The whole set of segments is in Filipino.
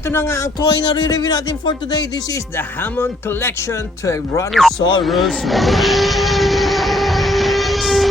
ito na nga ang toy na re-review natin for today. This is the Hammond Collection Tyrannosaurus.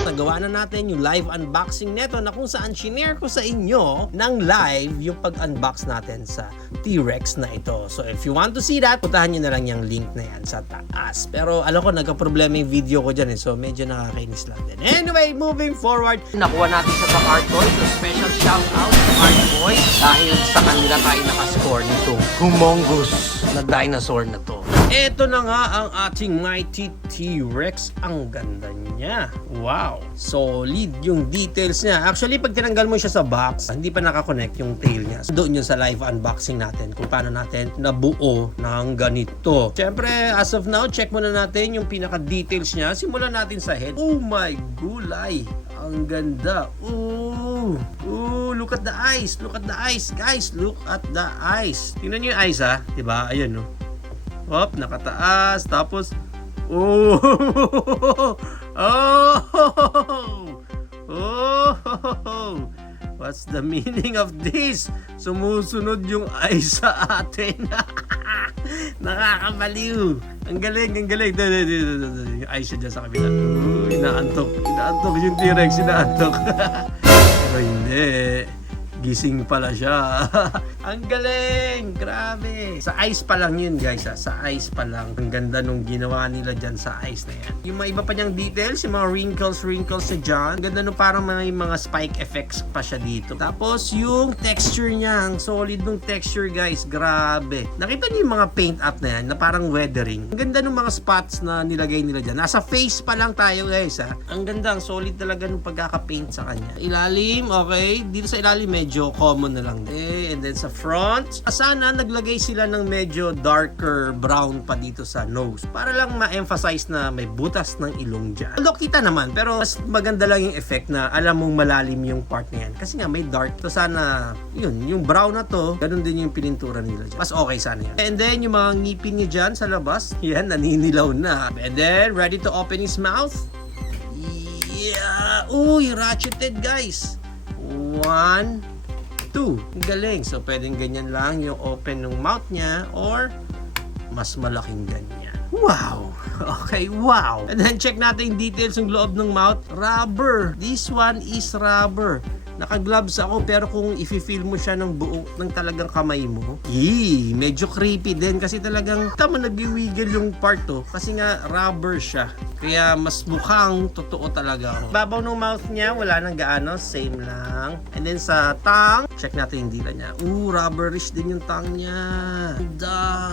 Nagawa na natin yung live unboxing neto na kung saan shinare ko sa inyo ng live yung pag-unbox natin sa T-Rex na ito. So if you want to see that, puntahan nyo na lang yung link na yan sa taas. Pero alam ko nagka-problema yung video ko dyan so medyo nakakainis lang din. Anyway, moving forward, nakuha natin sa Art Toys. So special shout out sa Art Toys dahil sa kanila tayo nakascore nitong humongous na dinosaur na to. Ito na nga ang ating mighty T-Rex. Ang ganda niya. Wow. Solid yung details niya. Actually, pag tinanggal mo siya sa box, hindi pa nakakonect yung tail niya. Doon yun sa live unboxing natin kung paano natin nabuo ng ganito. Siyempre, as of now, check muna natin yung pinaka-details niya. Simulan natin sa head. Oh my gulay. Ang ganda. Ooh, look at the eyes. Look at the eyes, guys. Look at the eyes. Tingnan niyo yung eyes, ha? Diba? Ayan, no? Hop, nakataas. Tapos, oh, what's the meaning of this? Sumusunod yung eyes sa atin. Nakakabaliw. Ang galing, ang galing. Yung eyes siya dyan sa kabila. Inaantok. Inaantok yung T-Rex. Inaantok. Pero hindi. Gising pala siya. Ang galing! Grabe! Sa ice pa lang yun, guys. Sa ice pa lang. Ang ganda nung ginawa nila dyan sa ice na yan. Yung mga iba pa niyang details, yung mga wrinkles na dyan. Ang ganda nung parang may mga spike effects pa siya dito. Tapos yung texture niya, ang solid nung texture, guys. Grabe. Nakita niyo yung mga paint up na yan, na parang weathering. Ang ganda nung mga spots na nilagay nila dyan. Nasa face pa lang tayo, guys. Ang ganda, ang solid talaga nung pagkaka-paint sa kanya. Ilalim, okay. Dito sa ilalim, medyo common na lang. And then sa front, sana naglagay sila ng medyo darker brown pa dito sa nose para lang ma-emphasize na may butas ng ilong dyan. Although kita naman, pero mas maganda lang yung effect na alam mong malalim yung part na yan. Kasi nga may dark. So sana, yun, yung brown na to, ganun din yung pinintura nila dyan. Mas okay sana yan. And then yung mga ngipin niya dyan sa labas, yan, naninilaw na. And then, ready to open his mouth. Yeah! Uy, ratcheted, guys. 1, 2. Galing. So, pwedeng ganyan lang yung open ng mouth niya or mas malaking ganyan. Wow! Okay, wow! And then, check natin yung details ng loob ng mouth. Rubber. This one is rubber. Naka-gloves ako pero kung i-feel mo siya ng buo ng talagang kamay mo, medyo creepy din kasi talagang tama nag-wiggle yung part to kasi nga rubber siya. Kaya mas mukhang totoo talaga. Babaw ng mouth niya, wala nang gaano, same lang. And then sa tongue, check natin yung dila niya. Rubberish din yung tongue niya.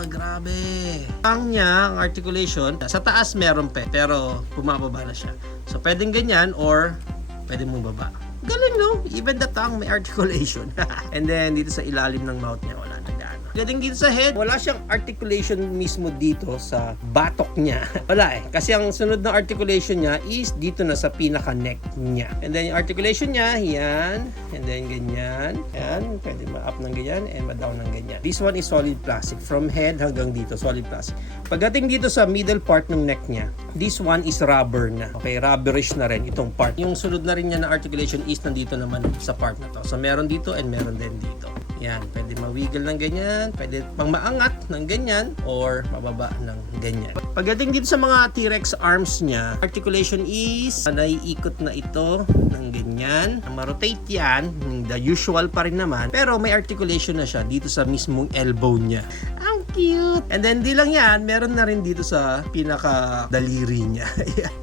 Grabe. Tongue niya, ang articulation, sa taas meron pa pero bumababa na siya. So pwedeng ganyan or pwedeng mo baba. Galing, no? Even the tongue may articulation. And then, dito sa ilalim ng mouth niya, wala na gaano. Galing dito sa head, wala siyang articulation mismo dito sa batok niya. Wala eh. Kasi ang sunod na articulation niya is dito na sa pinaka-neck niya. And then, yung articulation niya, yan. And then, ganyan. Yan. Pwede ma-up ng ganyan and ma-down ng ganyan. This one is solid plastic. From head hanggang dito, solid plastic. Pagdating dito sa middle part ng neck niya, this one is rubber na. Okay, rubberish na rin itong part. Yung sunod na rin niya na articulation is nandito naman sa part na to. So, meron dito and meron din dito. Yan, pwede ma-wiggle ng ganyan, pwede pang maangat ng ganyan, or mababa ng ganyan. Pagdating dito sa mga T-Rex arms niya, articulation is naiikot na ito ng ganyan. Ma-rotate yan, the usual pa rin naman, pero may articulation na siya dito sa mismong elbow niya. Ang cute! And then, di lang yan, meron na rin dito sa pinaka-daliri niya.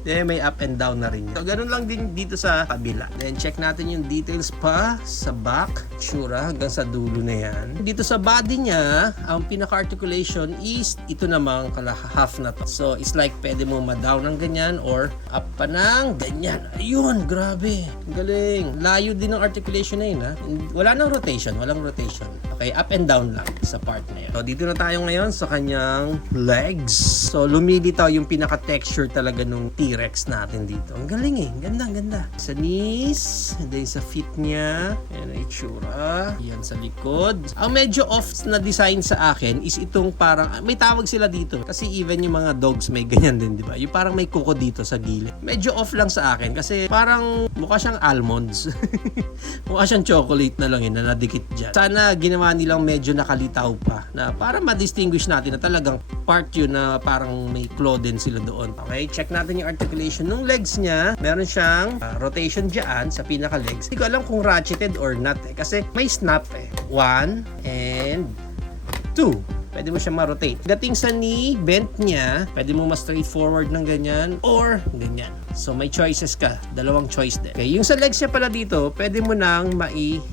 Then, may up and down na rin niya. So, ganun lang din dito sa kabila. Then, check natin yung details pa sa back, tsura, hanggang sa dulo na yan. Dito sa body niya, ang pinaka-articulation is ito namang half na to. So, it's like pwede mo ma-down ng ganyan or up pa ng ganyan. Ayun, grabe. Galing. Layo din ng articulation na yun, ha? Wala nang rotation, walang rotation. Okay, up and down lang sa part na yun. So, dito na tayo ngayon sa kanyang legs. So, lumilitaw yung pinaka-texture talaga nung T-Rex natin dito. Ang galing eh. Ganda, ganda. Sa knees, and then sa feet niya. Ayan ang itsura. Yan sa likod. Ang medyo off na design sa akin is itong parang, may tawag sila dito. Kasi even yung mga dogs may ganyan din, di ba? Yung parang may kuko dito sa gilid. Medyo off lang sa akin kasi parang mukha siyang almonds. Mukha siyang chocolate na lang yun na nadikit dyan. Sana ginawa nilang medyo nakalitaw pa na para ma-distinguish natin na talagang part yun na parang may claw din sila doon. Okay, check natin yung articulation ng legs niya. Meron siyang rotation dyan sa pinaka-legs. Hindi ko alam kung ratcheted or not kasi may snap 1 and 2. Pwede mo siya ma-rotate. Dating sa knee, bent niya, pwede mo ma-straightforward ng ganyan or ganyan. So may choices ka. Dalawang choice din. Okay, yung sa legs niya pala dito, pwede mo nang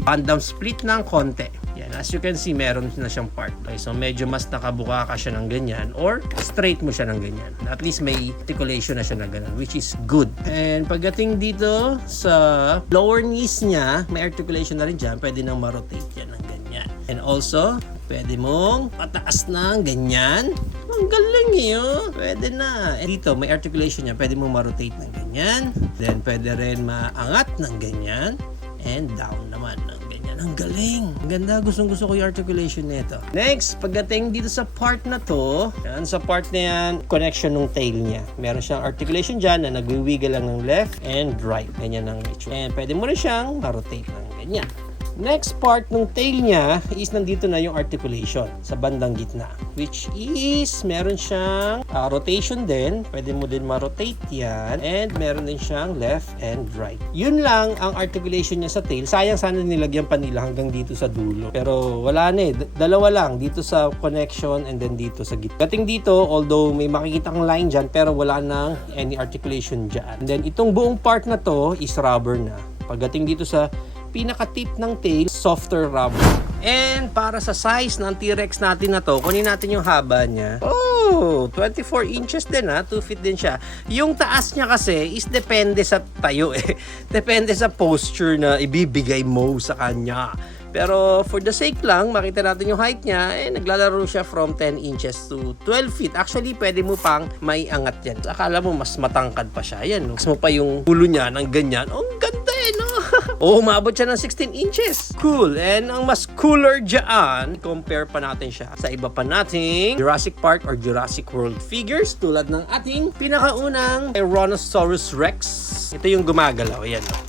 band-down split ng konti. Yan, as you can see, meron na siyang part. Okay, so medyo mas nakabuka ka siya ng ganyan or straight mo siya ng ganyan. At least may articulation na siya ng ganyan, which is good. And pagdating dito sa lower knees niya, may articulation na rin dyan. Pwede nang ma-rotate yan ng ganyan. And also, pwede mong pataas ng ganyan. Ang galing yun. Pwede na. And dito, may articulation niya. Pwede mong ma-rotate ng ganyan. Then, pwede rin maangat ng ganyan. And down naman ng ganyan. Ang galing. Ang ganda. Gustong-gusto ko yung articulation nito. Next, pagdating dito sa part na to, yan, sa part na yan, connection ng tail niya. Meron siyang articulation dyan na nagwiwiggle lang ng left and right. Ganyan ang itsura. And pwede mo rin siyang ma-rotate ng ganyan. Next part ng tail niya is nandito na yung articulation sa bandang gitna, which is meron siyang rotation din. Pwede mo din ma-rotate yan, and meron din siyang left and right. Yun lang ang articulation niya sa tail. Sayang sana nilagyan pa nila hanggang dito sa dulo, pero wala na eh. Dalawa lang dito sa connection and then dito sa gitna. Dating dito, although may makikitang line dyan, pero wala nang any articulation dyan. And then itong buong part na to is rubber na. Pagdating dito sa pinaka-tip ng tail, softer rubber. And para sa size ng T-Rex natin na to, kunin natin yung haba niya. Oh, 24 inches din 2 feet din siya. Yung taas niya kasi is depende sa tayo eh. Depende sa posture na ibibigay mo sa kanya. Pero for the sake lang, makita natin yung height niya, naglalaro siya from 10 inches to 12 feet. Actually, pwede mo pang may angat yan. Akala mo mas matangkad pa siya. Yan, no? Mas mo pa yung ulo niya ng ganyan. Oh, ang ganda eh, no? Oh, umabot siya ng 16 inches. Cool. And ang mas cooler dyan, compare pa natin siya sa iba pa nating Jurassic Park or Jurassic World figures tulad ng ating pinakaunang Tyrannosaurus Rex. Ito yung gumagalaw. Ayan, no?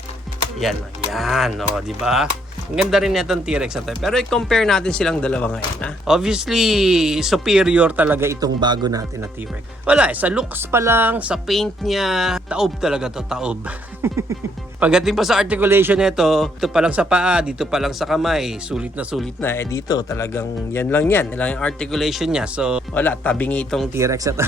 Yan, yan, no? Diba? Ang ganda rin netong T-Rex na to. Pero i-compare natin silang dalawa ngayon, ha? Obviously, superior talaga itong bago natin na T-Rex. Wala sa looks pa lang, sa paint niya, taob talaga to, taob. Pagdating pa sa articulation nito, ito pa lang sa paa, dito pa lang sa kamay, sulit na. Dito, talagang yan lang yan. Yan lang yung articulation niya. So, wala, tabingi itong T-Rex na to.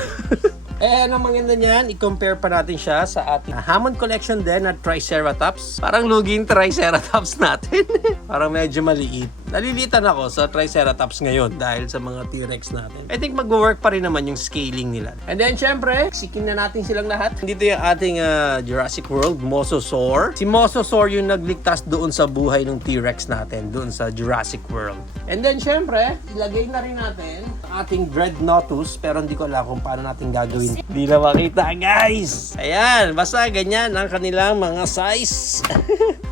Ang maganda niyan, i-compare pa natin siya sa ating Hammond collection din na Triceratops. Parang luging Triceratops natin. Parang medyo maliit. Nalilitan ako sa Triceratops ngayon dahil sa mga T-Rex natin. I think mag-work pa rin naman yung scaling nila. And then, syempre, sikin na natin silang lahat. Dito yung ating Jurassic World, Mosasaur. Si Mosasaur yung nagligtas doon sa buhay ng T-Rex natin, doon sa Jurassic World. And then, syempre, ilagay na rin natin ang ating Dreadnoughtus, pero hindi ko alam kung paano natin gagawin. Hindi na makita, guys! Ayan, basta ganyan ang kanilang mga size.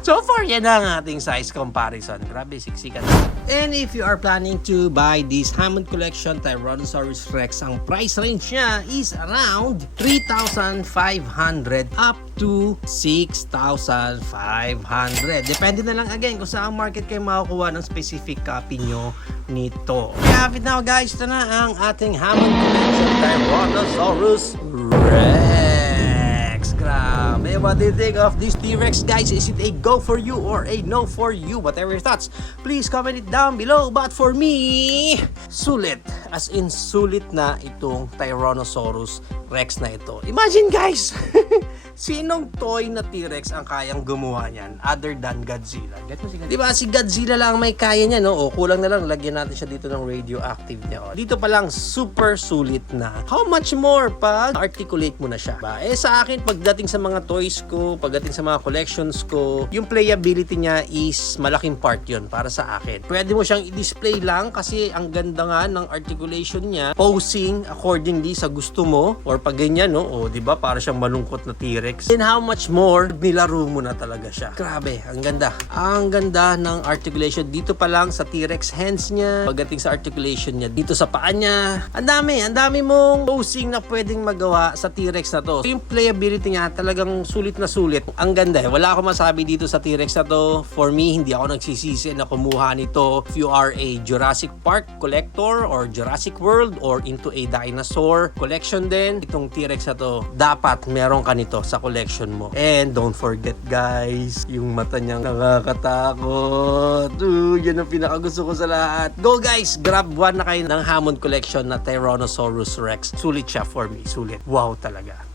So far, yan ang ating size comparison. Grabe, siksikan. And if you are planning to buy this Hammond Collection Tyrannosaurus Rex, ang price range niya is around 3,500 up to 6,500. Depende na lang again kung saan market kayo makakuha ng specific copy nyo nito. Kaya now guys, ito na ang ating Hammond Collection Tyrannosaurus Rex. Grabe, what do you think of this T-Rex, guys? Is it a go for you or a no for you? Whatever your thoughts, please comment it down below. But for me, sulit. As in, sulit na itong Tyrannosaurus Rex na ito. Imagine, guys! Sinong toy na T-Rex ang kayang gumawa niyan other than Godzilla? Get mo si Godzilla? Diba si Godzilla lang may kaya niya, no? O kulang na lang, lagyan natin siya dito ng radioactive niya. O, dito pa lang super sulit na. How much more pag articulate mo na siya? Ba? Sa akin, pagdating sa mga toys ko, pagdating sa mga collections ko, yung playability niya is malaking part yun para sa akin. Pwede mo siyang i-display lang kasi ang ganda nga ng articulation niya, posing accordingly sa gusto mo, or pag ganyan, no? O, diba? Para siyang malungkot na T-Rex. T-Rex. And how much more, nilaro mo na talaga siya. Grabe, ang ganda. Ang ganda ng articulation. Dito pa lang sa T-Rex hands niya, pagdating sa articulation niya, dito sa paa niya. Ang dami mong posing na pwedeng magawa sa T-Rex na to. Yung playability niya, talagang sulit na sulit. Ang ganda eh. Wala akong masabi dito sa T-Rex na to. For me, hindi ako nagsisisi na kumuha nito. If you are a Jurassic Park collector or Jurassic World or into a dinosaur collection din, itong T-Rex na to, dapat meron ka nito sa collection mo. And don't forget guys, yung mata niyang nakakatakot. Yan ang pinakagusto ko sa lahat. Go guys, grab one na kayo ng Hammond collection na Tyrannosaurus Rex. Sulit siya for me, sulit. Wow talaga.